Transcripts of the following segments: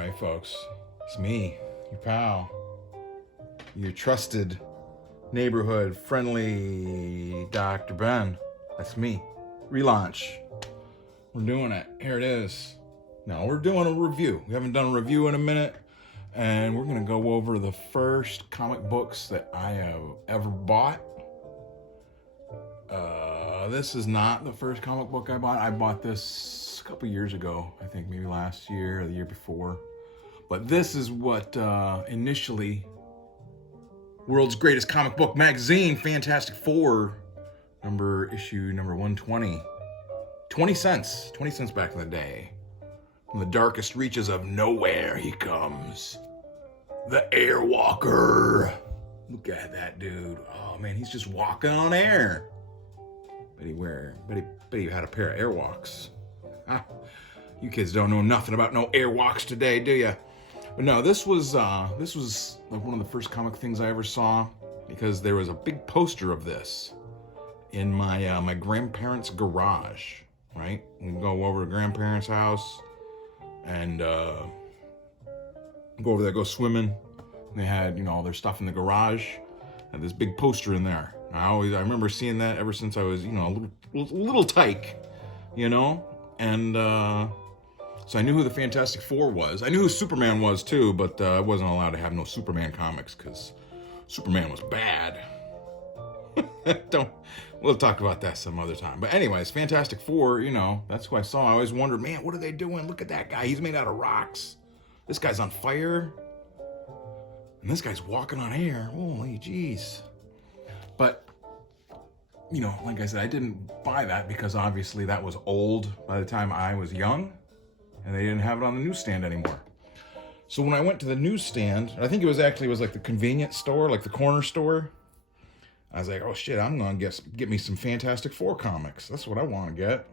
right, folks. It's me, your pal, your trusted neighborhood friendly Dr.Ben. That's me. Relaunch. We're doing it. Here it is. Now we're doing a review. We haven't done a review in a minute, and we're gonna go over the first comic books that I have ever bought. This is not the first comic book I bought. I bought this a couple years ago. I think maybe last year or the year before. But this is what initially world's greatest comic book magazine, Fantastic Four, issue number 120. 20 cents. 20 cents back in the day. From the darkest reaches of nowhere he comes. The Airwalker. Look at that dude. Oh man, he's just walking on air. Bet he had a pair of Airwalks. Ah, you kids don't know nothing about no Airwalks today, do you? But no, this was like one of the first comic things I ever saw, because there was a big poster of this in my my grandparents' garage. Right, we go over to grandparents' house and go over there, go swimming. They had all their stuff in the garage. Had this big poster in there. I remember seeing that ever since I was a little tyke, and so I knew who the Fantastic Four was. I knew who Superman was too, but I wasn't allowed to have no Superman comics because Superman was bad. We'll talk about that some other time. But anyways, Fantastic Four, that's who I saw. I always wondered, man, what are they doing? Look at that guy. He's made out of rocks. This guy's on fire. And this guy's walking on air. Holy jeez. But, like I said, I didn't buy that because obviously that was old by the time I was young. And they didn't have it on the newsstand anymore. So when I went to the newsstand, I think it was like the convenience store, like the corner store. I was like, oh shit, I'm gonna get me some Fantastic Four comics. That's what I want to get.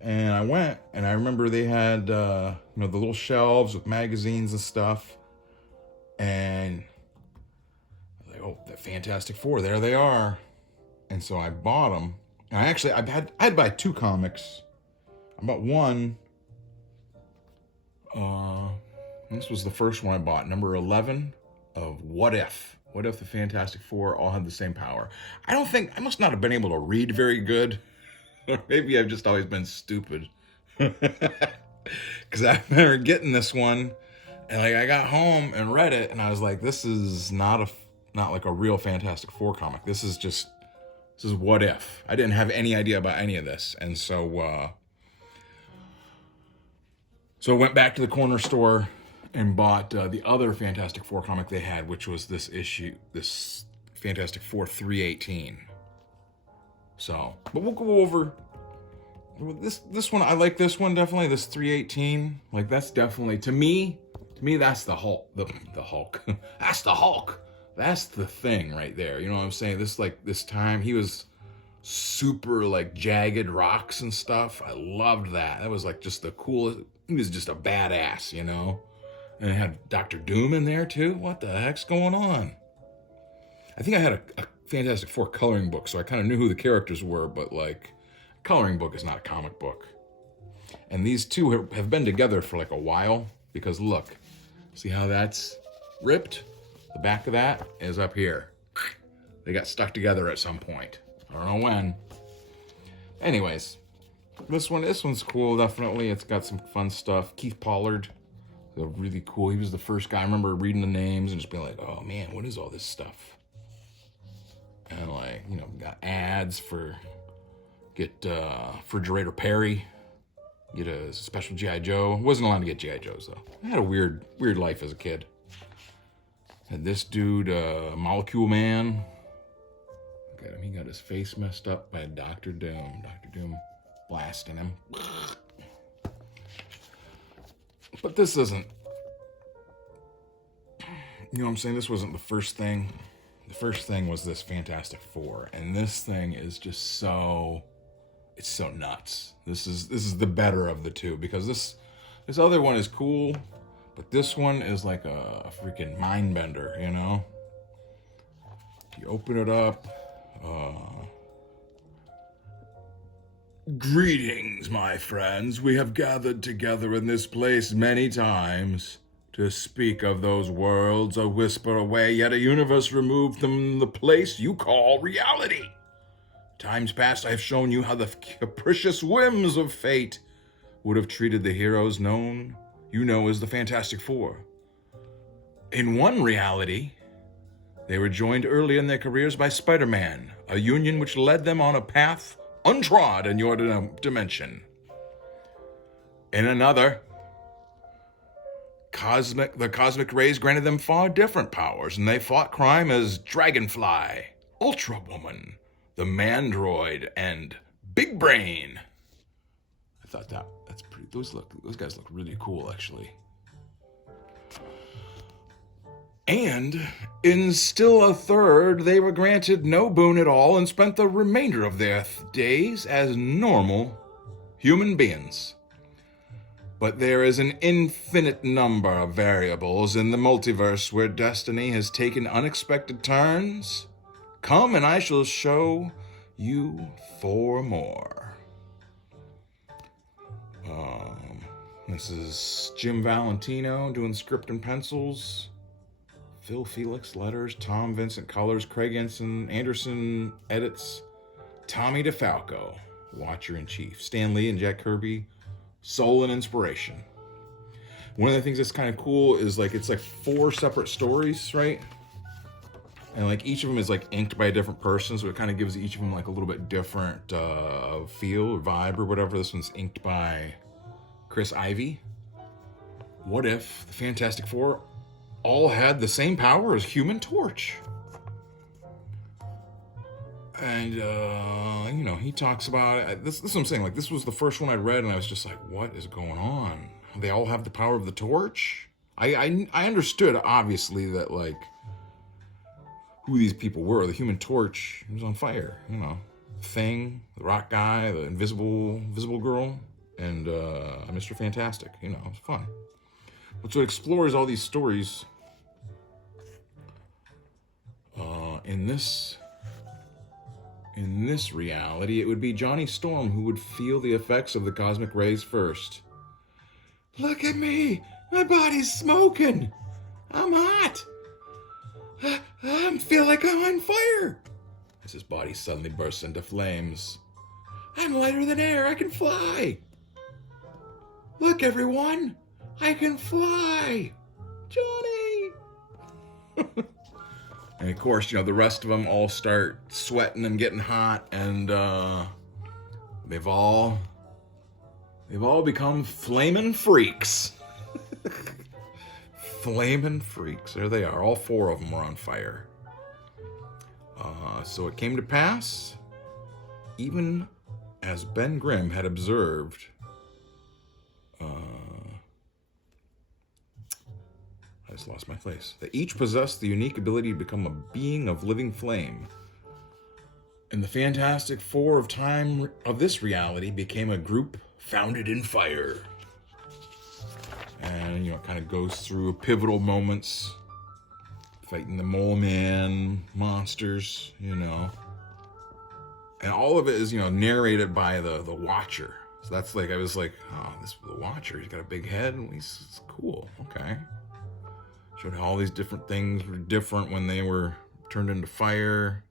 And I went, and I remember they had the little shelves with magazines and stuff. And I was like, oh, the Fantastic Four, there they are. And so I bought them. And I had to buy two comics. I bought one. This was the first one I bought, number 11 of What If. What if the Fantastic Four all had the same power? I must not have been able to read very good. Or maybe I've just always been stupid. Because I remember getting this one, and I got home and read it, and I was like, this is not like a real Fantastic Four comic. This is What If. I didn't have any idea about any of this. And so I went back to the corner store and bought the other Fantastic Four comic they had, which was this Fantastic Four 318. So, but we'll go over this one. I like this one definitely. This 318, like that's definitely to me that's the Hulk. The Hulk. That's the Hulk. That's the thing right there. You know what I'm saying? This time he was super like jagged rocks and stuff. I loved that. That was like just the coolest. He was just a badass, And it had Dr. Doom in there too. What the heck's going on? I think I had a Fantastic Four coloring book, so I kind of knew who the characters were, but like, coloring book is not a comic book. And these two have been together for like a while, because look, see how that's ripped? The back of that is up here. They got stuck together at some point. I don't know when. Anyways, this one's cool, definitely. It's got some fun stuff. Keith Pollard. Really cool. He was the first guy. I remember reading the names and just being like, oh man, what is all this stuff? And like, got ads for Refrigerator Perry, get a special G.I. Joe. Wasn't allowed to get G.I. Joes though. I had a weird life as a kid. Had this dude, Molecule Man. Look at him. He got his face messed up by Dr. Doom. Dr. Doom blasting him. But this isn't, what I'm saying? This wasn't the first thing. The first thing was this Fantastic Four. And this thing is just it's so nuts. This is the better of the two, because this other one is cool, but this one is like a freaking mind bender, You open it up, Greetings, my friends. We have gathered together in this place many times to speak of those worlds a whisper away, yet a universe removed from the place you call reality. Times past, I have shown you how the capricious whims of fate would have treated the heroes you know as the Fantastic Four. In one reality, they were joined early in their careers by Spider-Man, a union which led them on a path untrod in your dimension. In another, the cosmic rays granted them far different powers, and they fought crime as Dragonfly, Ultra Woman, the Mandroid, and Big Brain. I thought that's pretty. Those guys look really cool, actually. And in still a third, they were granted no boon at all and spent the remainder of their days as normal human beings. But there is an infinite number of variables in the multiverse where destiny has taken unexpected turns. Come and I shall show you 4 more. This is Jim Valentino doing script and pencils. Phil Felix letters, Tom Vincent colors, Craig Anderson edits, Tommy DeFalco, Watcher-in-Chief, Stan Lee and Jack Kirby, soul and inspiration. One of the things that's kind of cool is it's 4 separate stories, right? And each of them is inked by a different person, so it kind of gives each of them a little bit different feel or vibe or whatever. This one's inked by Chris Ivey. What if the Fantastic Four all had the same power as Human Torch? And, he talks about it. This is what I'm saying. This was the first one I read, and I was just like, what is going on? They all have the power of the torch? I understood, obviously, that, who these people were. The Human Torch was on fire, Thing, the rock guy, the invisible girl, and Mr. Fantastic. It was fun. But so it explores all these stories. In this reality, it would be Johnny Storm who would feel the effects of the cosmic rays first. Look at me! My body's smoking! I'm hot! I feel like I'm on fire! As his body suddenly bursts into flames. I'm lighter than air! I can fly! Look, everyone! I can fly! Johnny! And of course, the rest of them all start sweating and getting hot, and they've all become flaming freaks. Flaming freaks. There they are. All 4 of them were on fire. So it came to pass, even as Ben Grimm had observed, I just lost my place, that each possessed the unique ability to become a being of living flame. And the Fantastic Four of time of this reality became a group founded in fire. And, it kind of goes through pivotal moments, fighting the Mole Man monsters, And all of it is, narrated by the Watcher. So that's I was like, oh, this the Watcher, he's got a big head, and he's cool, okay. Showed how all these different things were different when they were turned into fire.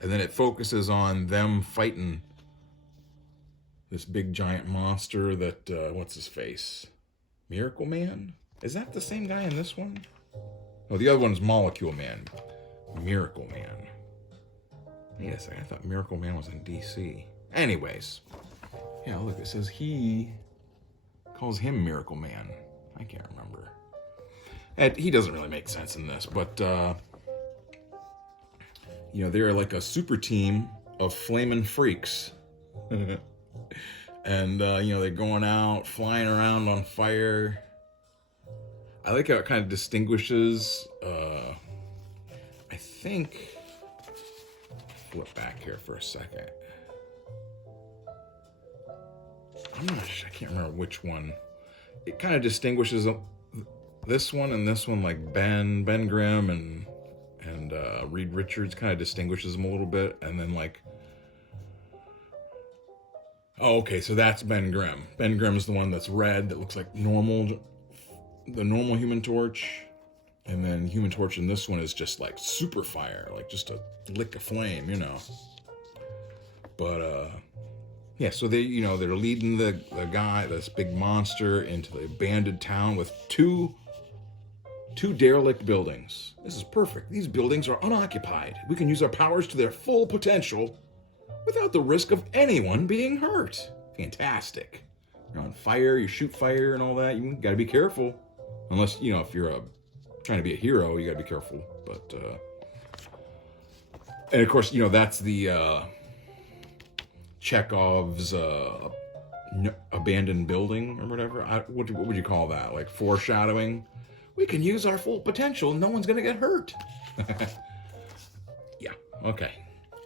And then it focuses on them fighting this big giant monster that, what's his face? Miracle Man? Is that the same guy in this one? No, the other one's Molecule Man. Miracle Man. Wait a second, I thought Miracle Man was in DC. Anyways. Yeah, look, it says he calls him Miracle Man. I can't remember. And he doesn't really make sense in this, but, they're like a super team of flaming freaks. And, they're going out, flying around on fire. I like how it kind of distinguishes, I think, flip back here for a second. I'm not sure, I can't remember which one. It kind of distinguishes this one and this one, like Ben Grimm and Reed Richards kind of distinguishes them a little bit. And then Oh, okay, so that's Ben Grimm. Ben Grimm is the one that's red, that looks like normal, the normal Human Torch. And then Human Torch in this one is just like super fire, like just a lick of flame, you know. But, yeah, so they, you know, they're leading the guy, this big monster, into the abandoned town with two derelict buildings. This is perfect. These buildings are unoccupied. We can use our powers to their full potential without the risk of anyone being hurt. Fantastic. You're on fire, you shoot fire and all that. You gotta be careful. Unless, you know, if you're trying to be a hero, you gotta be careful. But, and of course, you know, that's the Chekhov's abandoned building or whatever. What would you call that? Like foreshadowing? We can use our full potential. No one's gonna get hurt. Yeah, okay.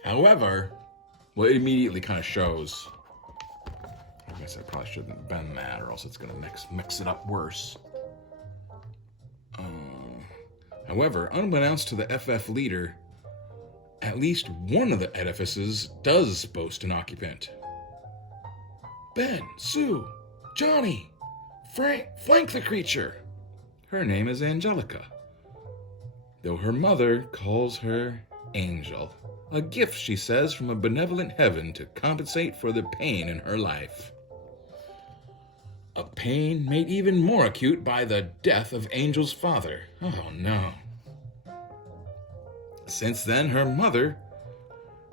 However, well, it immediately kind of shows. I guess I probably shouldn't have been that, or else it's gonna mix it up worse. However, unbeknownst to the FF leader, at least one of the edifices does boast an occupant. Ben, Sue, Johnny, Frank, flank the creature. Her name is Angelica, though her mother calls her Angel. A gift, she says, from a benevolent heaven to compensate for the pain in her life. A pain made even more acute by the death of Angel's father. Oh no. Since then, her mother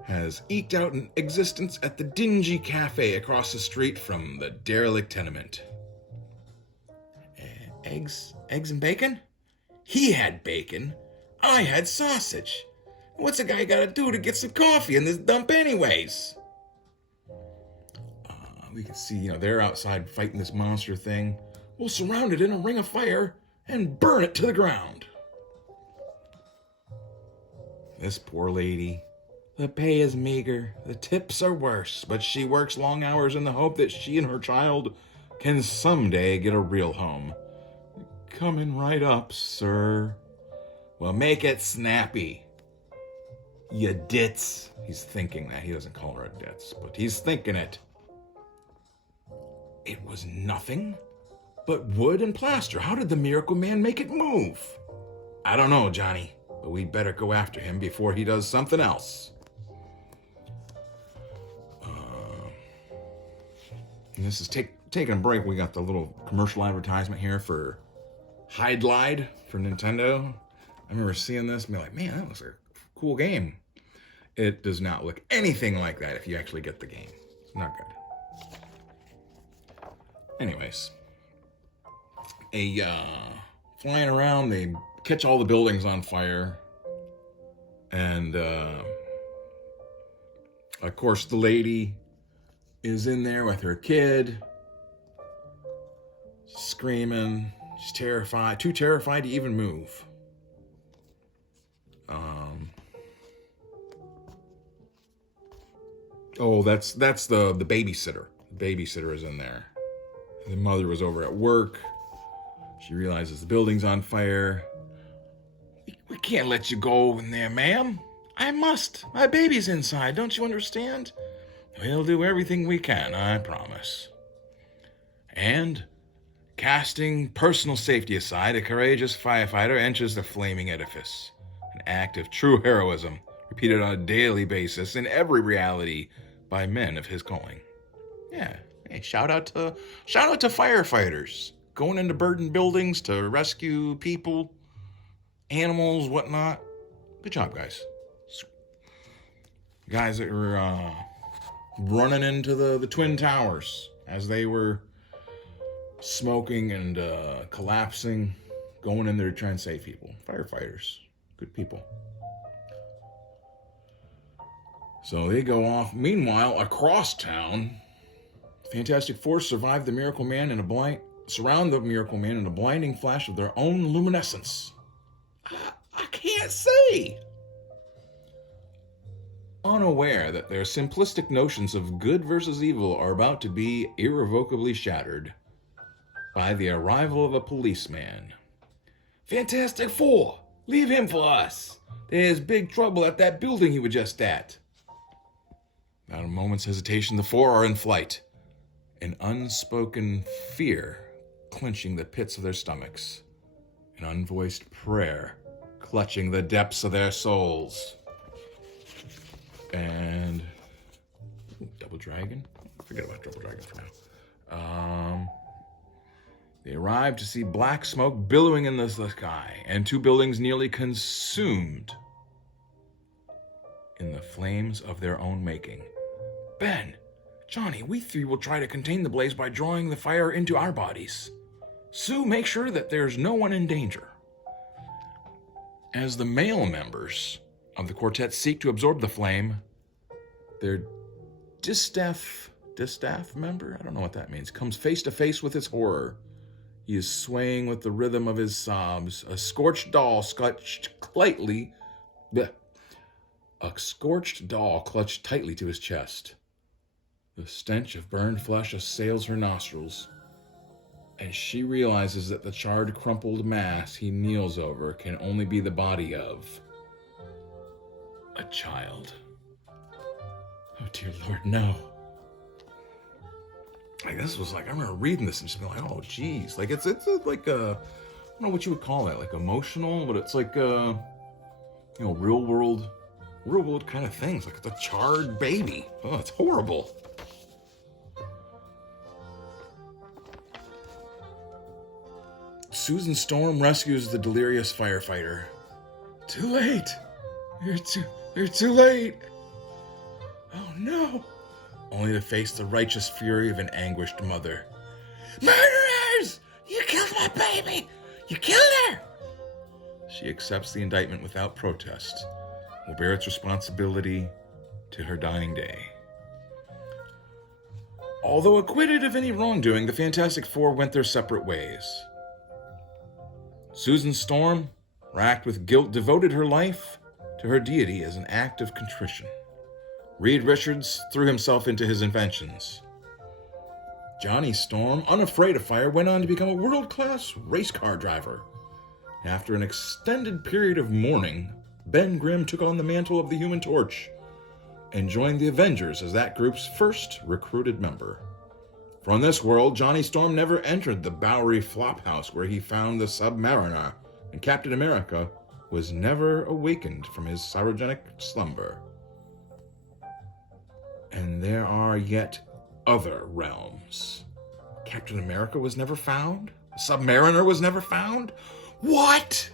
has eked out an existence at the dingy cafe across the street from the derelict tenement. Eggs and bacon? He had bacon. I had sausage. What's a guy gotta do to get some coffee in this dump anyways? We can see, you know, they're outside fighting this monster thing. We'll surround it in a ring of fire and burn it to the ground. This poor lady. The pay is meager. The tips are worse, but she works long hours in the hope that she and her child can someday get a real home. Coming right up, sir. Well, make it snappy. You ditz. He's thinking that. He doesn't call her a ditz, but he's thinking it. It was nothing but wood and plaster. How did the Miracle Man make it move? I don't know, Johnny, but we'd better go after him before he does something else. And this is taking a break. We got the little commercial advertisement here for Hide Glide for Nintendo. I remember seeing this and being like, man, that looks like a cool game. It does not look anything like that if you actually get the game. It's not good. Anyways, flying around, they catch all the buildings on fire. And, of course, the lady is in there with her kid, screaming. She's terrified, too terrified to even move. Oh, that's the babysitter. The babysitter is in there. The mother was over at work. She realizes the building's on fire. We can't let you go in there, ma'am. I must. My baby's inside. Don't you understand? We'll do everything we can, I promise. And, casting personal safety aside, a courageous firefighter enters the flaming edifice. An act of true heroism, repeated on a daily basis in every reality by men of his calling. Yeah, hey, shout out to firefighters going into burdened buildings to rescue people, animals, whatnot. Good job, guys. Guys that were running into the Twin Towers as they were smoking and collapsing, going in there to try and save people. Firefighters, good people. So they go off. Meanwhile, across town, Fantastic Four surround the Miracle Man in a blinding flash of their own luminescence. I can't say. Unaware that their simplistic notions of good versus evil are about to be irrevocably shattered by the arrival of a policeman. Fantastic Four, leave him for us. There's big trouble at that building he was just at. Without a moment's hesitation, the four are in flight. an unspoken fear clenching the pits of their stomachs, an unvoiced prayer clutching the depths of their souls. And Double Dragon? Forget about Double Dragon for now. They arrived to see black smoke billowing in the sky, and 2 buildings nearly consumed in the flames of their own making. Ben, Johnny, we 3 will try to contain the blaze by drawing the fire into our bodies. Sue, make sure that there's no one in danger. As the male members of the quartet seek to absorb the flame, their distaff member, I don't know what that means, comes face to face with its horror. He is swaying with the rhythm of his sobs, a scorched doll clutched tightly to his chest. The stench of burned flesh assails her nostrils, and she realizes that the charred, crumpled mass he kneels over can only be the body of a child. Oh, dear Lord, no. Like, this was like, I remember reading this and just being like, oh, geez. Like, it's like a, I don't know what you would call that, like emotional, but it's like, real world kind of things. Like, it's a charred baby. Oh, it's horrible. Susan Storm rescues the delirious firefighter. Too late. You're too late. Oh no. Only to face the righteous fury of an anguished mother. Murderers! You killed my baby! You killed her! She accepts the indictment without protest, will bear its responsibility to her dying day. Although acquitted of any wrongdoing, the Fantastic Four went their separate ways. Susan Storm, racked with guilt, devoted her life to her deity as an act of contrition. Reed Richards threw himself into his inventions. Johnny Storm, unafraid of fire, went on to become a world-class race car driver. After an extended period of mourning, Ben Grimm took on the mantle of the Human Torch and joined the Avengers as that group's first recruited member. From this world, Johnny Storm never entered the Bowery Flophouse where he found the Submariner, and Captain America was never awakened from his cryogenic slumber. And there are yet other realms. Captain America was never found? Submariner was never found? What?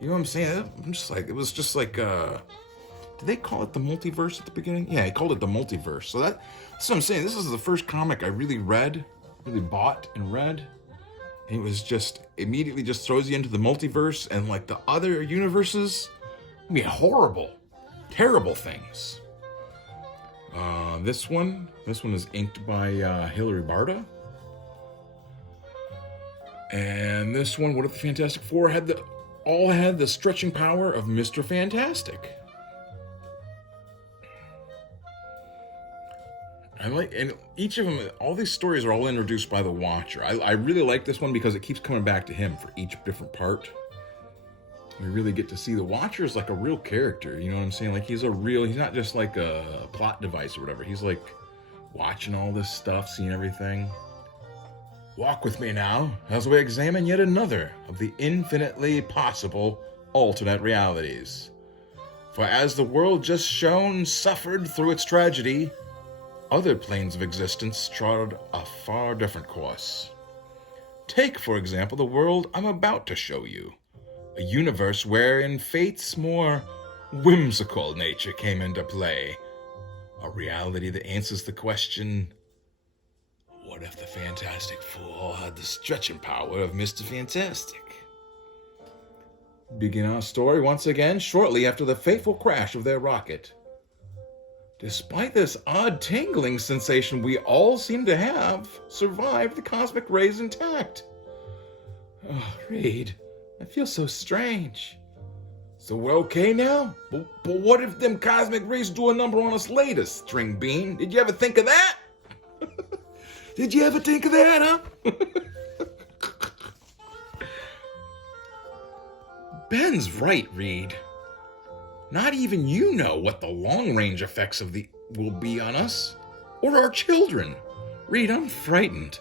You know what I'm saying? I'm just like, it was just like, did they call it the multiverse at the beginning? Yeah, he called it the multiverse. So that's what I'm saying. This is the first comic I really bought and read. And it was just, immediately just throws you into the multiverse, and like the other universes, I mean, horrible, terrible things. This one is inked by Hilary Barta. And this one, What If the Fantastic Four all had the stretching power of Mr. Fantastic. And each of them, all these stories are all introduced by the Watcher. I really like this one because it keeps coming back to him for each different part. We really get to see the Watcher is like a real character, you know what I'm saying? Like he's not just like a plot device or whatever. He's like watching all this stuff, seeing everything. Walk with me now as we examine yet another of the infinitely possible alternate realities. For as the world just shown suffered through its tragedy, other planes of existence trod a far different course. Take, for example, the world I'm about to show you. A universe wherein fate's more whimsical nature came into play. A reality that answers the question, what if the Fantastic Four had the stretching power of Mr. Fantastic? Begin our story once again shortly after the fateful crash of their rocket. Despite this odd tingling sensation we all seem to have, survived the cosmic rays intact. Oh, Reed, I feel so strange. So we're okay now? But what if them cosmic rays do a number on us later, String Bean? Did you ever think of that? Did you ever think of that, huh? Ben's right, Reed. Not even you know what the long-range effects will be on us, or our children. Reed, I'm frightened.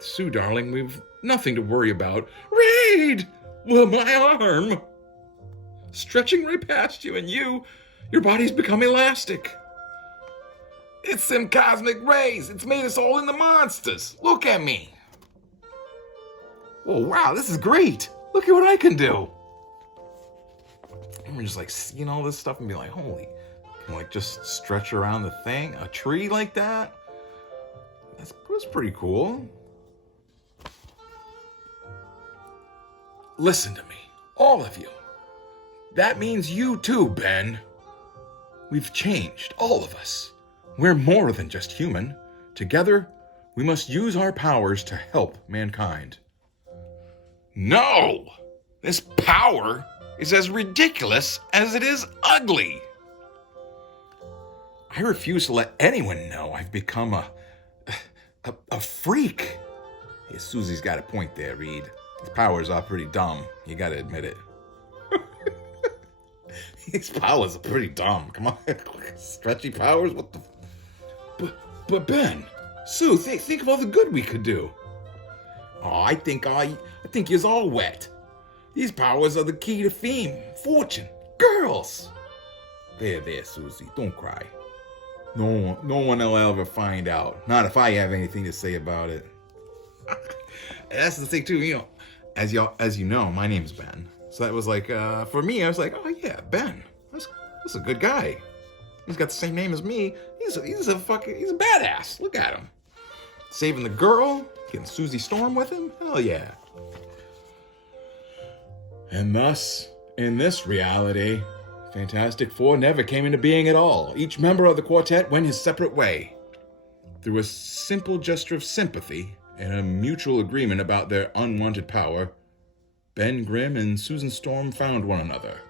Sue, darling, we've nothing to worry about. Reed! Well, my arm! Stretching right past you, and your body's become elastic. It's them cosmic rays. It's made us all into monsters. Look at me. Oh, wow, this is great. Look at what I can do. And we're just like seeing all this stuff and be like, holy, can like just stretch around the thing? A tree like that? That's pretty cool. Listen to me, all of you. That means you too, Ben. We've changed, all of us. We're more than just human. Together, we must use our powers to help mankind. No! This power is as ridiculous as it is ugly. I refuse to let anyone know I've become a freak. Hey, Susie's got a point there, Reed. His powers are pretty dumb. You gotta admit it. His powers are pretty dumb. Come on. Stretchy powers? What the... But Ben, Sue, think of all the good we could do. Oh, I think you're all wet. These powers are the key to fame, fortune, girls. There, Susie, don't cry. No one will ever find out. Not if I have anything to say about it. That's the thing too, you know. As you know, my name's Ben. So that was like, for me, I was like, oh yeah, Ben. That's a good guy. He's got the same name as me. He's a badass. Look at him. Saving the girl, getting Susie Storm with him. Hell yeah. And thus, in this reality, Fantastic Four never came into being at all. Each member of the quartet went his separate way. Through a simple gesture of sympathy and a mutual agreement about their unwanted power, Ben Grimm and Susan Storm found one another.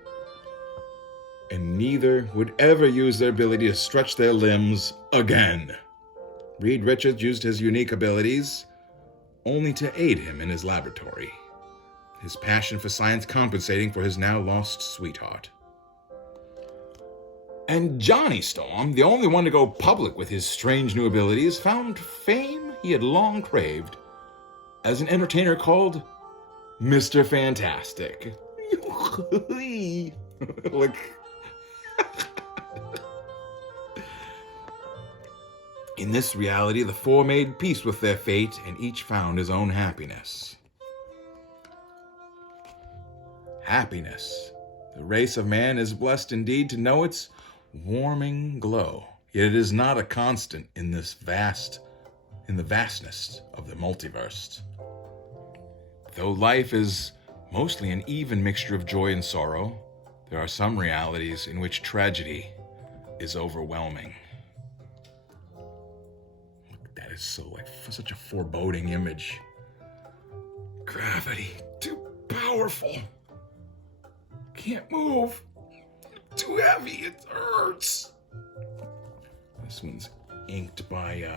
And neither would ever use their ability to stretch their limbs again. Reed Richards used his unique abilities only to aid him in his laboratory, his passion for science compensating for his now lost sweetheart. And Johnny Storm, the only one to go public with his strange new abilities, found fame he had long craved as an entertainer called Mr. Fantastic. Like... In this reality, the four made peace with their fate and each found his own happiness. Happiness. The race of man is blessed indeed to know its warming glow, yet it is not a constant in the vastness of the multiverse. Though life is mostly an even mixture of joy and sorrow, there are some realities in which tragedy is overwhelming. That is such a foreboding image. Gravity, too powerful. Can't move. Too heavy, it hurts. This one's inked by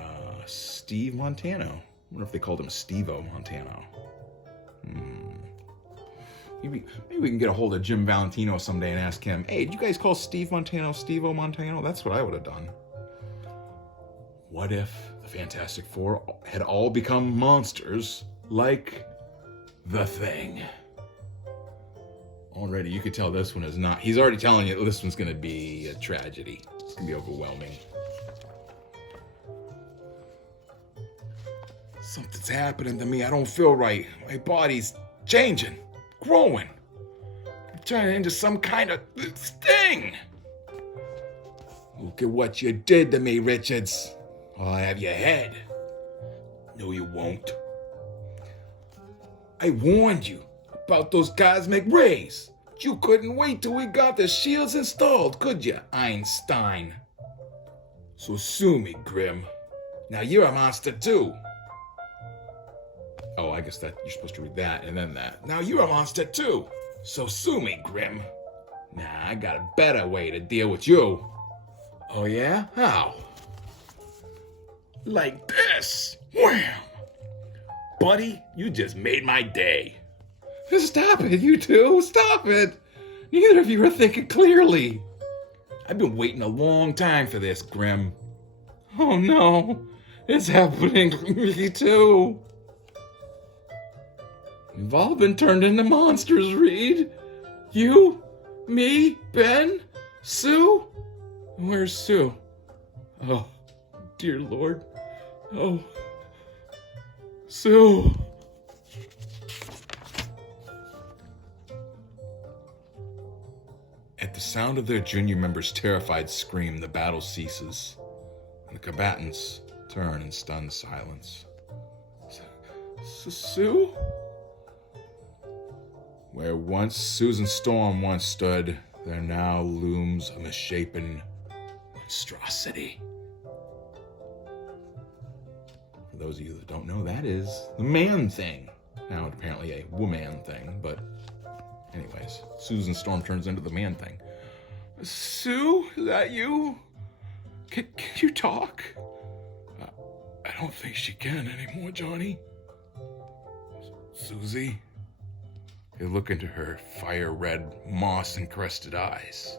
Steve Montano. I wonder if they called him Steve-O Montano. Maybe we can get a hold of Jim Valentino someday and ask him, hey, did you guys call Steve Montano Steve-O Montano? That's what I would have done. What if the Fantastic Four had all become monsters like The Thing? Already, you could tell this one is not. He's already telling you this one's going to be a tragedy. It's going to be overwhelming. Something's happening to me. I don't feel right. My body's changing, growing. I'm turning into some kind of thing. Look at what you did to me, Richards. I'll have your head. No, you won't. I warned you about those cosmic rays. You couldn't wait till we got the shields installed, could you, Einstein? So sue me, Grimm. Now you're a monster too. Oh, I guess that you're supposed to read that and then that. Now you're a monster too. So sue me, Grimm. Nah, I got a better way to deal with you. Oh yeah? How? Like this. Wham! Buddy, you just made my day. Stop it, you two. Stop it. Neither of you are thinking clearly. I've been waiting a long time for this, Grimm. Oh no. It's happening to me too. We've all been turned into monsters, Reed. You, me, Ben, Sue. Where's Sue? Oh, dear Lord. Oh, Sue. At the sound of their junior member's terrified scream, the battle ceases, and the combatants turn in stunned silence. Sue? Where once Susan Storm once stood, there now looms a misshapen monstrosity. For those of you that don't know, that is the man thing. Now apparently a woman thing, but anyways, Susan Storm turns into the man thing. Sue, is that you? Can you talk? I don't think she can anymore, Johnny. Susie? You look into her fire-red, moss-encrusted eyes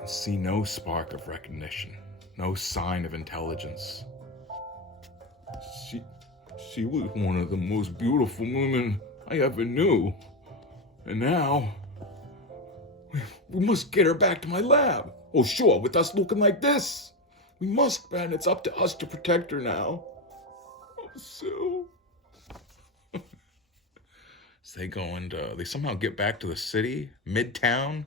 and see no spark of recognition, no sign of intelligence. She was one of the most beautiful women I ever knew. And now, we must get her back to my lab. Oh, sure, with us looking like this. We must, Ben. It's up to us to protect her now. Oh, Sue. So they somehow get back to the city, Midtown.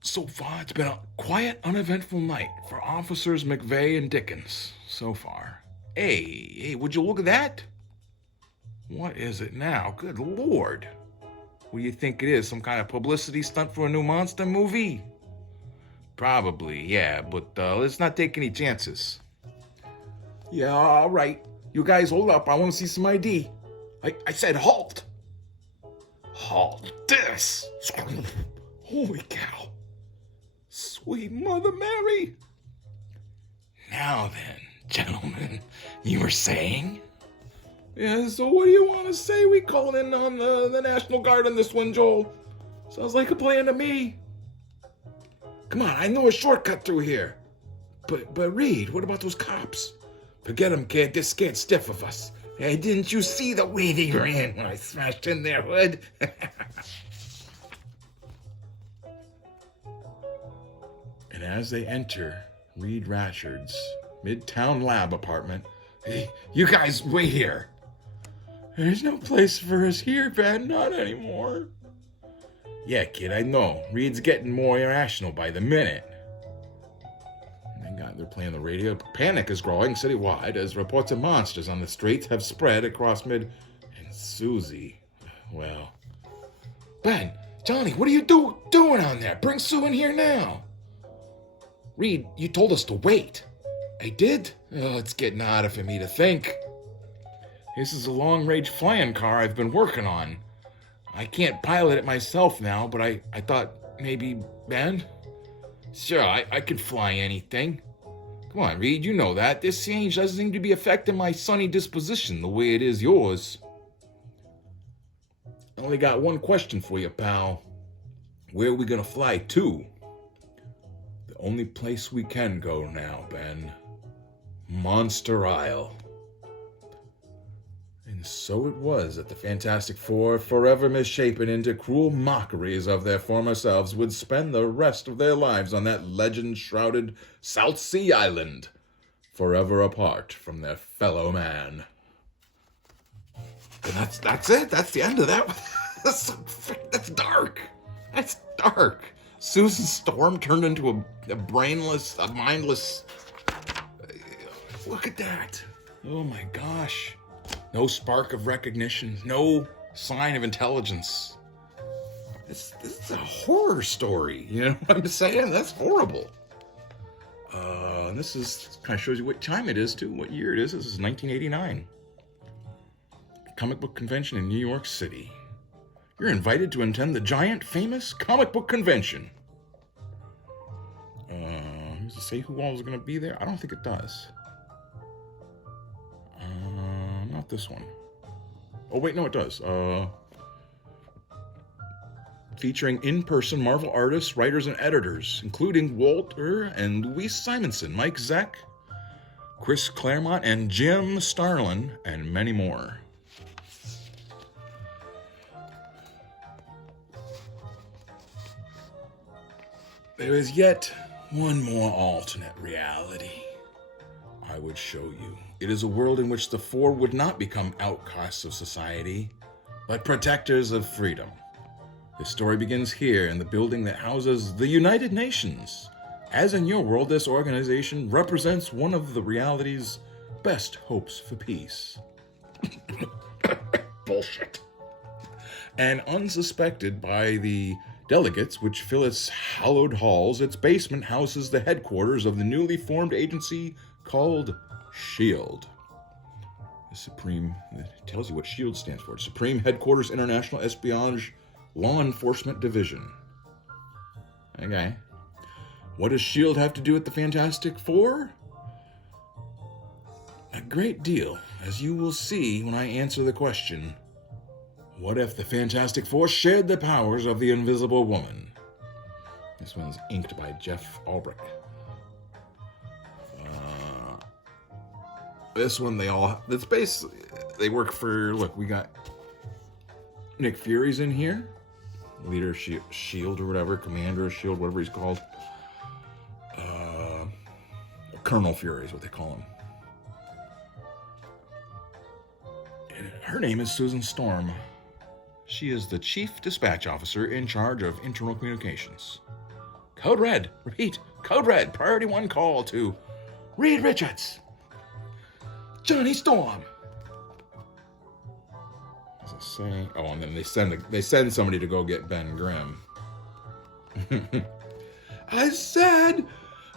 So far, it's been a quiet, uneventful night for Officers McVeigh and Dickens, so far. Hey, would you look at that? What is it now? Good Lord. What do you think it is? Some kind of publicity stunt for a new monster movie? Probably, yeah, but let's not take any chances. Yeah, all right. You guys hold up. I want to see some ID. I said halt. Halt this. Holy cow. Sweet Mother Mary. Now then, gentlemen, you were saying? Yeah, so what do you want to say? We call in on the National Guard on this one, Joel. Sounds like a plan to me. Come on, I know a shortcut through here. But Reed, what about those cops? Forget them, kid. They're scared stiff of us. Hey, didn't you see the way they ran when I smashed in their hood? And as they enter Reed Ratchard's Midtown lab apartment, hey, you guys wait here. There's no place for us here, Ben. Not anymore. Yeah, kid, I know. Reed's getting more irrational by the minute. They're playing the radio. Panic is growing citywide as reports of monsters on the streets have spread across And Susie, well... Ben, Johnny, what are you doing on there? Bring Sue in here now. Reed, you told us to wait. I did? Oh, it's getting harder for me to think. This is a long-range flying car I've been working on. I can't pilot it myself now, but I thought maybe Ben? Sure, I can fly anything. Come on, Reed, you know that. This change doesn't seem to be affecting my sunny disposition the way it is yours. I only got one question for you, pal. Where are we gonna fly to? The only place we can go now, Ben. Monster Isle. And so it was that the Fantastic Four, forever misshapen into cruel mockeries of their former selves, would spend the rest of their lives on that legend-shrouded South Sea Island, forever apart from their fellow man. And that's it. That's the end of that. That's dark. That's dark. Susan Storm turned into a brainless, a mindless... Look at that. Oh my gosh. No spark of recognition. No sign of intelligence. This is a horror story. You know what I'm saying? That's horrible. And this kind of shows you what time it is, too. What year it is. This is 1989. Comic book convention in New York City. You're invited to attend the giant, famous comic book convention. Does it say who all is going to be there? I don't think it does. Not this one. Oh, wait, no, it does. featuring in-person Marvel artists, writers, and editors, including Walter and Louise Simonson, Mike Zeck, Chris Claremont, and Jim Starlin, and many more. There is yet one more alternate reality I would show you. It is a world in which the four would not become outcasts of society, but protectors of freedom. This story begins here in the building that houses the United Nations. As in your world, this organization represents one of the reality's best hopes for peace. Bullshit. And unsuspected by the delegates which fill its hallowed halls, its basement houses the headquarters of the newly formed agency called SHIELD. It tells you what SHIELD stands for. Supreme Headquarters International Espionage Law Enforcement Division. Okay. What does SHIELD have to do with the Fantastic Four? A great deal, as you will see when I answer the question, what if the Fantastic Four shared the powers of the Invisible Woman? This one's inked by Jeff Albrecht. This one, they work for, look, we got Nick Fury's in here, leader of SHIELD or whatever, commander of SHIELD, whatever he's called. Colonel Fury is what they call him. And her name is Susan Storm. She is the Chief Dispatch Officer in charge of internal communications. Code Red. Repeat. Code Red. Priority 1 call to Reed Richards. Johnny Storm. What does it say? Oh, and then they send somebody to go get Ben Grimm. I said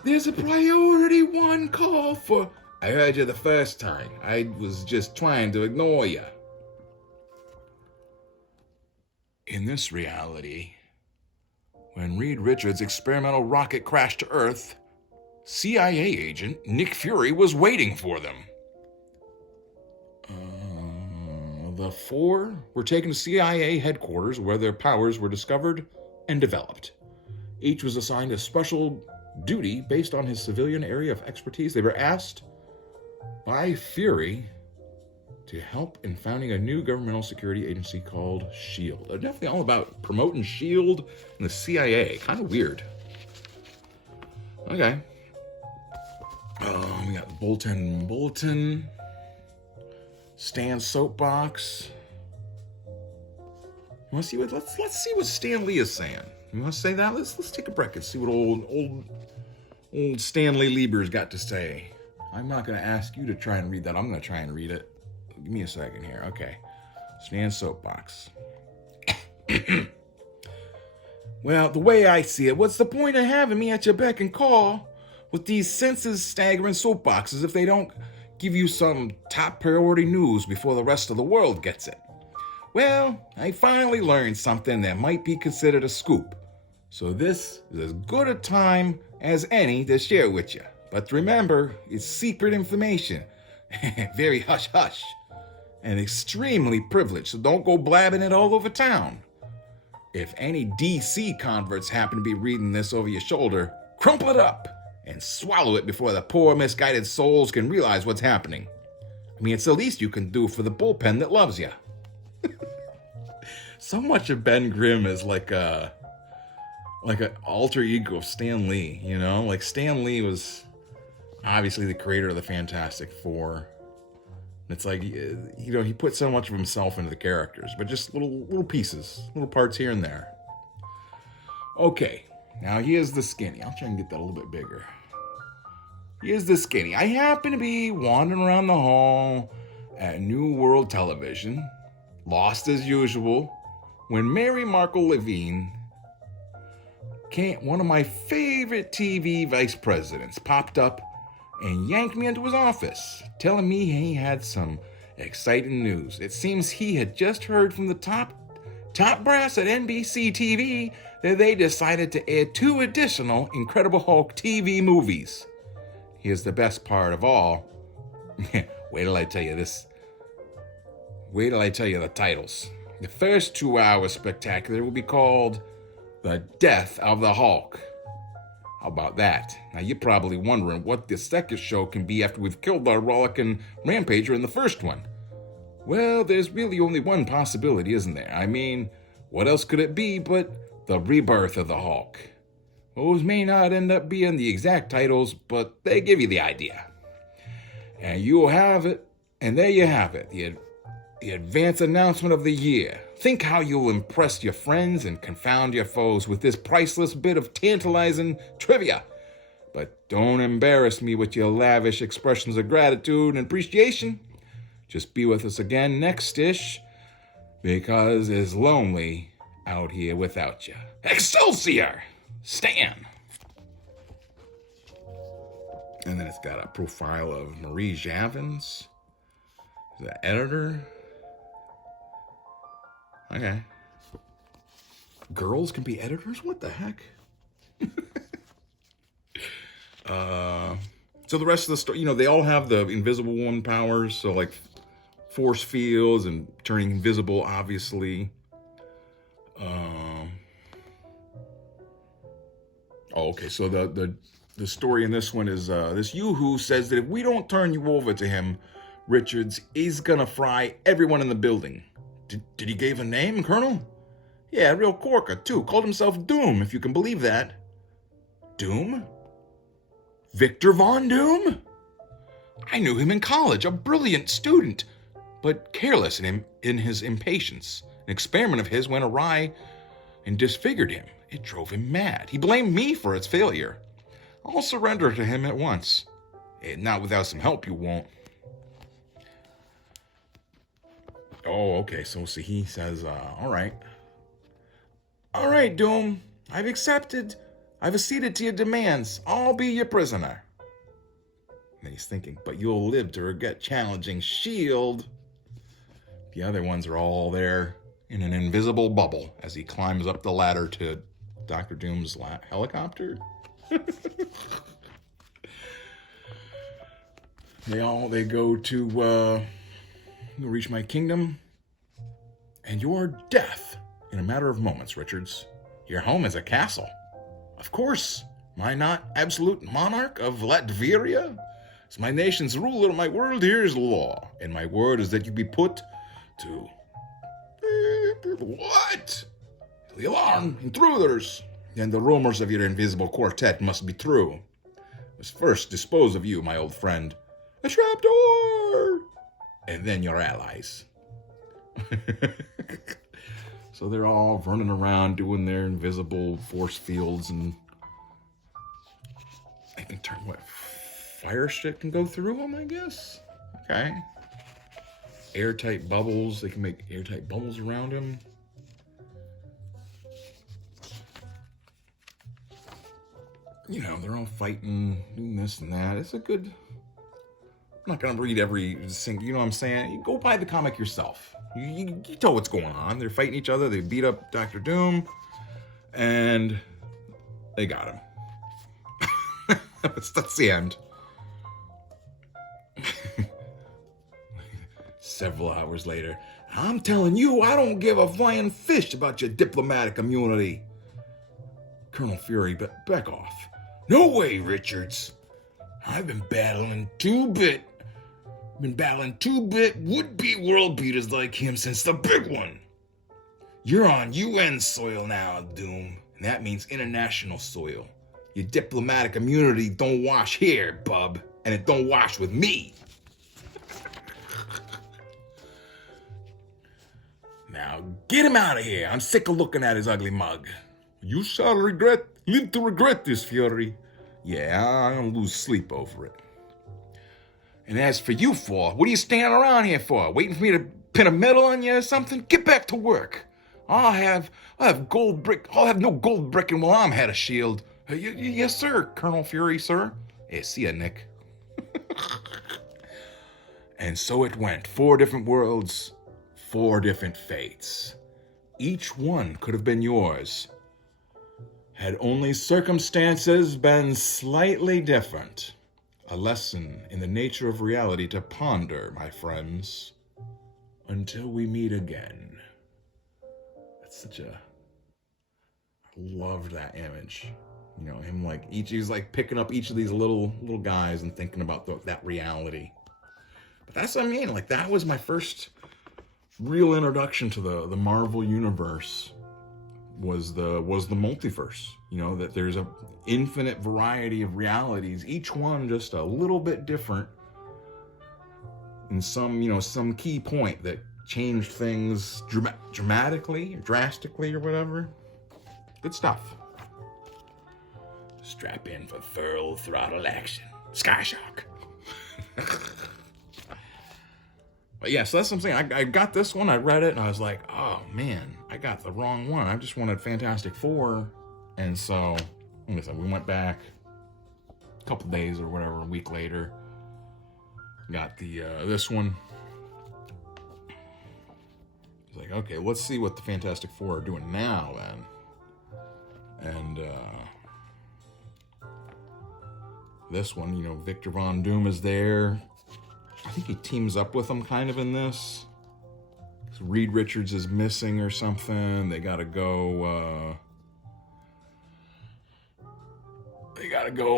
there's a priority 1 call for... I heard you the first time. I was just trying to ignore you. In this reality, when Reed Richards' experimental rocket crashed to Earth, CIA agent Nick Fury was waiting for them. The four were taken to CIA headquarters where their powers were discovered and developed. Each was assigned a special duty based on his civilian area of expertise. They were asked by Fury to help in founding a new governmental security agency called SHIELD. They're definitely all about promoting SHIELD and the CIA. Kind of weird. Okay. We got the bulletin. Stan's soapbox. Let's see what Stan Lee is saying. You want to say that? Let's take a break and see what old Stanley Lieber's got to say. I'm not going to ask you to try and read that. I'm going to try and read it. Give me a second here. Okay. Stan's soapbox. Well, the way I see it, what's the point of having me at your beck and call with these senses-staggering soapboxes if they don't give you some top priority news before the rest of the world gets it? Well, I finally learned something that might be considered a scoop. So this is as good a time as any to share with you. But remember, it's secret information. Very hush-hush. And extremely privileged, so don't go blabbing it all over town. If any DC converts happen to be reading this over your shoulder, crumple it up and swallow it before the poor misguided souls can realize what's happening. I mean, it's the least you can do for the bullpen that loves you. So much of Ben Grimm is like an alter ego of Stan Lee, you know? Like, Stan Lee was obviously the creator of the Fantastic Four. It's like, you know, he put so much of himself into the characters, but just little pieces, little parts here and there. Okay, now here's the skinny. I'll try and get that a little bit bigger. Here's the skinny. I happen to be wandering around the hall at New World Television, lost as usual, when Mary Markle Levine, one of my favorite TV vice presidents, popped up and yanked me into his office, telling me he had some exciting news. It seems he had just heard from the top brass at NBC TV that they decided to air 2 additional Incredible Hulk TV movies. Here's the best part of all. Wait till I tell you this. Wait till I tell you the titles. The first 2-hour spectacular will be called The death of the Hulk. How about that? Now you're probably wondering what the second show can be after we've killed our rollicking Rampager in the first one. Well, there's really only one possibility, isn't there? I mean, what else could it be but the rebirth of the Hulk? Those may not end up being the exact titles, but they give you the idea. And you'll have it, and there you have it, the advance announcement of the year. Think how you'll impress your friends and confound your foes with this priceless bit of tantalizing trivia. But don't embarrass me with your lavish expressions of gratitude and appreciation. Just be with us again next-ish, because it's lonely out here without you. Excelsior! Stan! And then it's got a profile of Marie Javins, the editor. Okay. Girls can be editors? What the heck? So the rest of the story, they all have the Invisible One powers. So like force fields and turning invisible, obviously. Okay. So the story in this one is this Yoo-hoo says that if we don't turn you over to him, Richards, he's gonna fry everyone in the building. Did he give a name, Colonel? Yeah, real corker, too. Called himself Doom, if you can believe that. Doom? Victor Von Doom? I knew him in college, a brilliant student, but careless in his impatience. An experiment of his went awry and disfigured him. It drove him mad. He blamed me for its failure. I'll surrender to him at once. Not without some help, you won't. Oh, okay, so see, he says, all right. All right, Doom, I've acceded to your demands. I'll be your prisoner. And he's thinking, but you'll live to regret challenging S.H.I.E.L.D. The other ones are all there in an invisible bubble as he climbs up the ladder to Dr. Doom's helicopter. They go to reach my kingdom and your death in a matter of moments, Richards. Your home is a castle. Of course. Am I not absolute monarch of Latveria? As my nation's ruler, my word here is law, and my word is that you be put to... What? The alarm! Intruders! Then the rumors of your invisible quartet must be true. Let's first dispose of you, my old friend. A trapdoor! And then your allies. So they're all running around doing their invisible force fields, and they can turn fire shit can go through them, I guess. Okay. Airtight bubbles. They can make airtight bubbles around him. They're all fighting, doing this and that. It's a good... I'm not going to read every single, you know what I'm saying? You go buy the comic yourself. You know what's going on. They're fighting each other. They beat up Dr. Doom. And they got him. That's the end. Several hours later. I'm telling you, I don't give a flying fish about your diplomatic immunity. Colonel Fury, back off. No way, Richards. I've been battling two-bit would-be world beaters like him since the big one. You're on UN soil now, Doom, and that means international soil. Your diplomatic immunity don't wash here, bub, and it don't wash with me. Now, get him out of here. I'm sick of looking at his ugly mug. You shall live to regret this, Fury. Yeah, I'm gonna lose sleep over it. And as for you four, what are you standing around here for? Waiting for me to pin a medal on you or something? Get back to work. I'll have gold brick. I'll have no gold bricking while I'm head of S.H.I.E.L.D. Yes, sir, Colonel Fury, sir. Hey, see ya, Nick. And so it went. 4 different worlds, 4 different fates. Each one could have been yours, had only circumstances been slightly different. A lesson in the nature of reality to ponder, my friends, until we meet again. That's such a Loved that image. You know, him like he's like picking up each of these little guys and thinking about that reality. But that's what I mean. Like that was my first real introduction to the Marvel universe. Was the multiverse. You know, that there's a infinite variety of realities, each one just a little bit different in some key point that changed things dramatically or drastically or whatever. Good stuff. Strap in for full throttle action. Sky Shock. But yeah, so that's what I'm saying. I got this one, I read it, and I was like, oh man, I got the wrong one. I just wanted Fantastic Four. And so, like I said, we went back a couple days or whatever, a week later. Got the this one. It's like, okay, let's see what the Fantastic Four are doing now then. And this one, you know, Victor Von Doom is there. I think he teams up with them kind of in this. Reed Richards is missing or something. They gotta go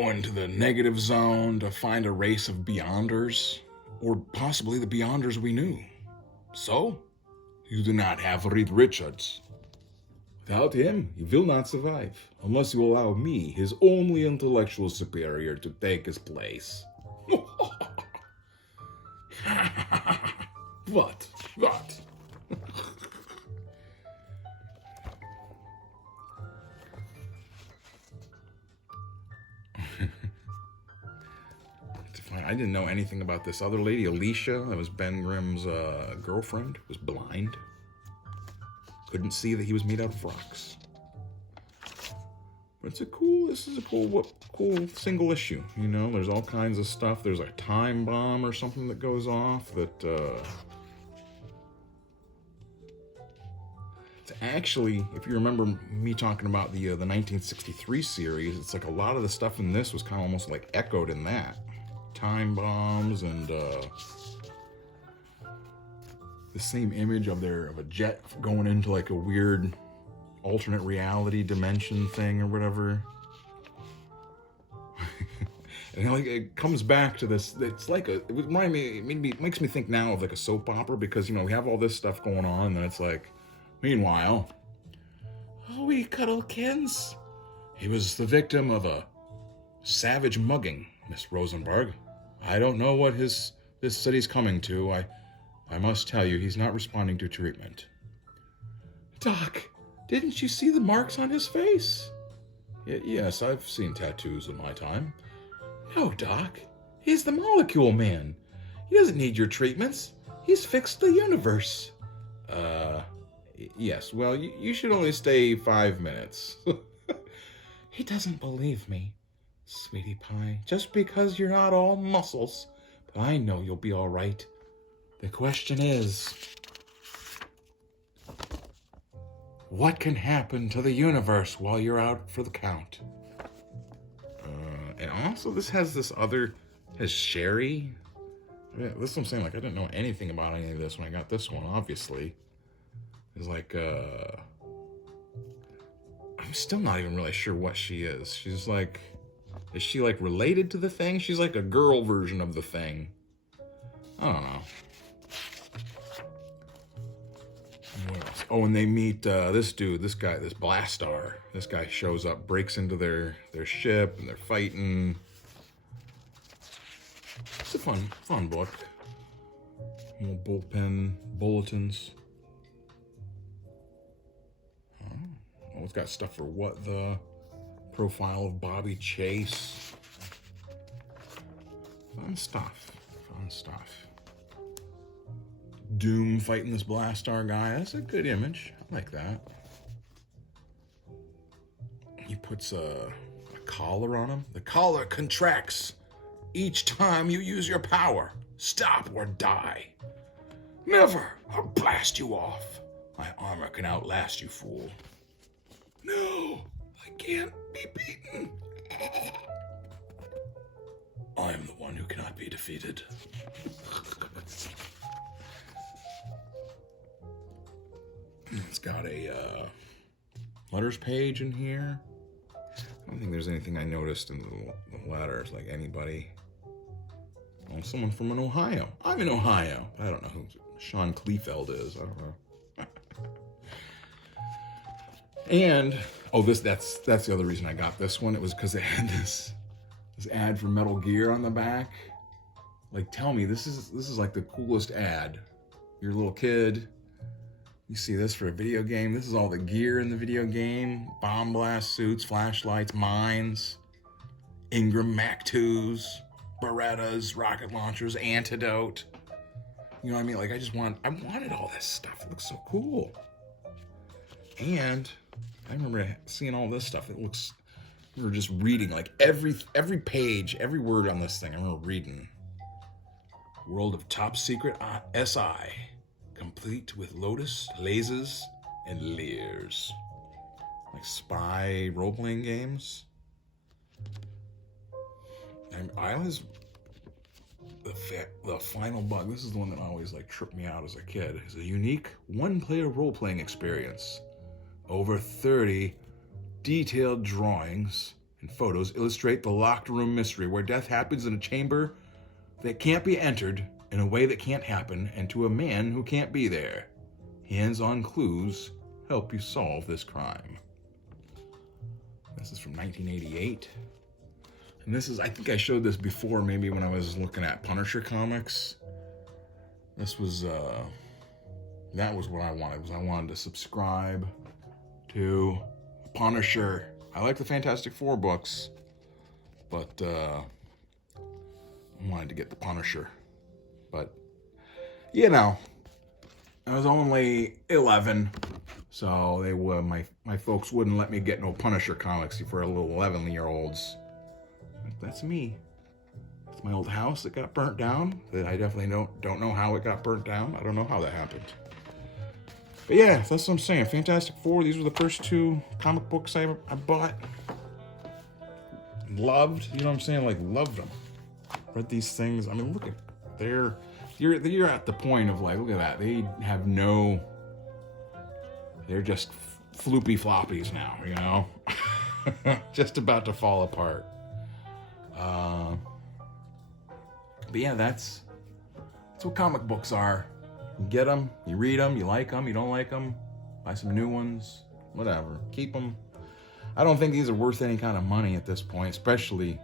into the negative zone to find a race of Beyonders, or possibly the Beyonders we knew. So, you do not have Reed Richards. Without him, he will not survive, unless you allow me, his only intellectual superior, to take his place. What? I didn't know anything about this other lady, Alicia, that was Ben Grimm's girlfriend, was blind. Couldn't see that he was made out of rocks. But this is a cool single issue, you know? There's all kinds of stuff. There's a time bomb or something that goes off that, it's actually, if you remember me talking about the 1963 series, it's like a lot of the stuff in this was kind of almost like echoed in that. Time bombs and the same image of a jet going into like a weird alternate reality dimension thing or whatever. And like it comes back to this. It's like it makes me think now of like a soap opera, because you know we have all this stuff going on, and then it's like, meanwhile, we Cuddlekins. He was the victim of a savage mugging, Miss Rosenberg. I don't know what this city's coming to. I must tell you, he's not responding to treatment. Doc, didn't you see the marks on his face? Yes, I've seen tattoos in my time. No, Doc. He's the Molecule Man. He doesn't need your treatments. He's fixed the universe. Yes, well, you should only stay 5 minutes. He doesn't believe me. Sweetie pie, just because you're not all muscles. But I know you'll be all right. The question is, what can happen to the universe while you're out for the count? And also this has Sherry. Yeah, this is what I'm saying, like I didn't know anything about any of this when I got this one, obviously. It's like, I'm still not even really sure what she is. She's like, is she like related to the Thing? She's like a girl version of the Thing. I don't know. What else? Oh, and they meet this dude, this Blastar. This guy shows up, breaks into their ship, and they're fighting. It's a fun book. Little bullpen bulletins. Oh, it's got stuff for what the profile of Bobby Chase. Fun stuff. Doom fighting this Blastar guy. That's a good image. I like that. He puts a collar on him. The collar contracts each time you use your power. Stop or die. Never. I'll blast you off. My armor can outlast you, fool. No, I can't be beaten. I am the one who cannot be defeated. It's got a letters page in here. I don't think there's anything I noticed in the letters, like anybody. Oh, someone from Ohio. I'm in Ohio. I don't know who Sean Kleefeld is. I don't know. And oh, that's the other reason I got this one. It was because they had this ad for Metal Gear on the back. Like, tell me, this is like the coolest ad. You're a little kid. You see this for a video game. This is all the gear in the video game. Bomb blast suits, flashlights, mines, Ingram Mac 2s, Berettas, rocket launchers, antidote. You know what I mean? Like, I wanted all this stuff. It looks so cool. And I remember seeing all this stuff. We were just reading, like, every page, every word on this thing. I remember reading. World of Top Secret SI. Complete with Lotus, lasers, and leers. Like spy role-playing games. And I always... The final bug, this is the one that always like tripped me out as a kid, is a unique one-player role-playing experience. Over 30 detailed drawings and photos illustrate the locked room mystery where death happens in a chamber that can't be entered in a way that can't happen, and to a man who can't be there. Hands-on clues help you solve this crime. This is from 1988. And this is, I think I showed this before, maybe when I was looking at Punisher comics. This was, that was what I wanted, was I wanted to subscribe to Punisher. I like the Fantastic Four books, but I wanted to get the Punisher. But, you know, I was only 11, so they were, my folks wouldn't let me get no Punisher comics for little 11-year-olds. That's me. It's my old house that got burnt down. That I definitely don't know how it got burnt down. I don't know how that happened. But yeah, that's what I'm saying. Fantastic Four, these were the first two comic books I bought. Loved, you know what I'm saying? Like, loved them. Read these things. I mean, look at... You're at the point of like, look at that. They have no, they're just floopy floppies now, you know? Just about to fall apart. But yeah, that's what comic books are. You get them, you read them, you like them, you don't like them, buy some new ones, whatever. Keep them. I don't think these are worth any kind of money at this point, especially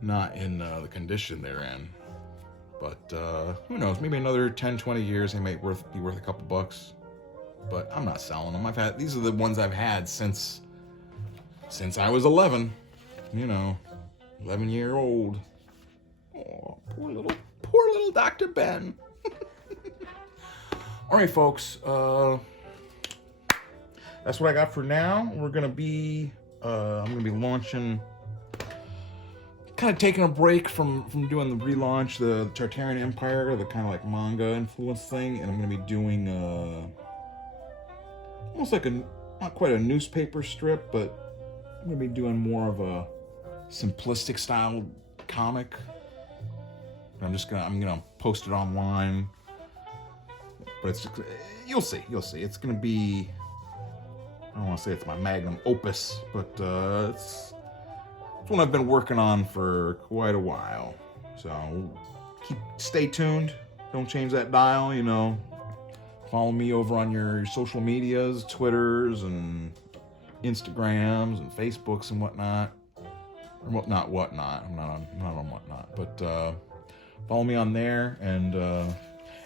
not in the condition they're in. But who knows? Maybe another 10, 20 years, they may be worth a couple bucks. But I'm not selling them. These are the ones I've had since I was 11. You know, 11-year-old. Oh, poor little Dr.Ben. All right, folks. That's what I got for now. We're gonna be. I'm gonna be launching. Kind of taking a break from doing the relaunch, the Tartarian Empire, the kind of like manga influence thing, and I'm going to be doing almost like not quite a newspaper strip, but I'm going to be doing more of a simplistic style comic. I'm gonna post it online, but you'll see. It's going to be, I don't want to say it's my magnum opus, but it's one I've been working on for quite a while. So stay tuned. Don't change that dial, you know. Follow me over on your social medias, Twitters and Instagrams and Facebooks and whatnot. Or not whatnot. I'm not on whatnot. But follow me on there, and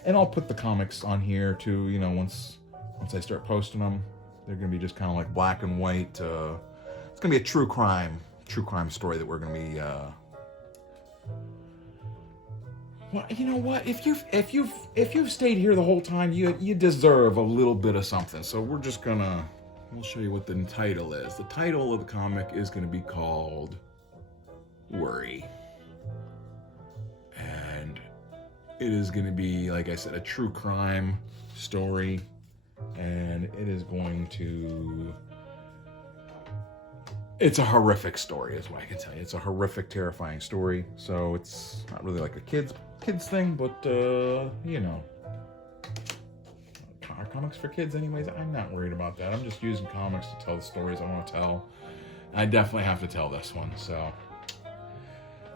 I'll put the comics on here too, you know, once I start posting them. They're gonna be just kind of like black and white. It's gonna be a true crime story that we're gonna be. Well, you know what? If you've stayed here the whole time, you deserve a little bit of something. So we'll show you what the title is. The title of the comic is gonna be called Worry, and it is gonna be, like I said, a true crime story, and it is going to. It's a horrific story, is what I can tell you. It's a horrific, terrifying story. So it's not really like a kids thing, but you know, are comics for kids anyways? I'm not worried about that. I'm just using comics to tell the stories I want to tell. I definitely have to tell this one, so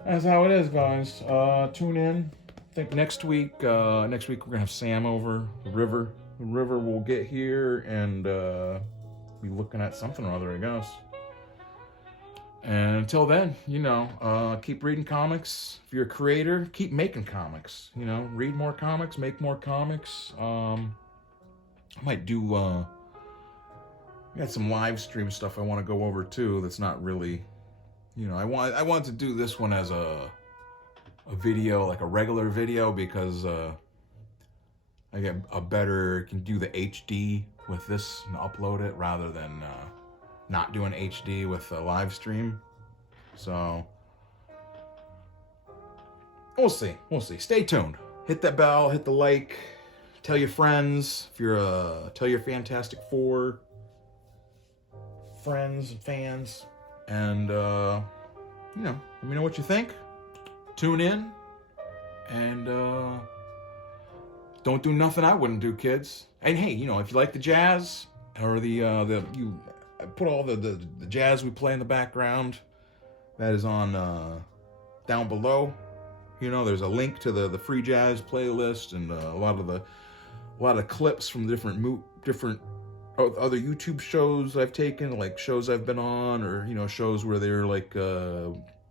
that's how it is, guys. Tune in. I think next week we're gonna have Sam over. The river will get here and be looking at something or other, I guess. And until then, keep reading comics. If you're a creator, keep making comics. Read more comics, make more comics. I might do, I got some live stream stuff I want to go over too. That's not really, I want to do this one as a video, like a regular video, because I get can do the HD with this and upload it rather than not doing HD with a live stream. So we'll see. Stay tuned. Hit that bell, hit the like, tell your friends. If you're tell your Fantastic Four friends and fans, and let me know what you think. Tune in, and don't do nothing I wouldn't do, kids. And hey, if you like the jazz or I put all the jazz we play in the background. That is on down below. There's a link to the free jazz playlist and a lot of clips from different other YouTube shows I've taken, like shows I've been on, or shows where they're like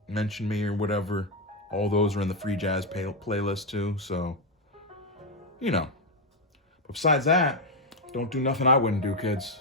mention me or whatever. All those are in the free jazz playlist too. So But besides that, don't do nothing I wouldn't do, kids.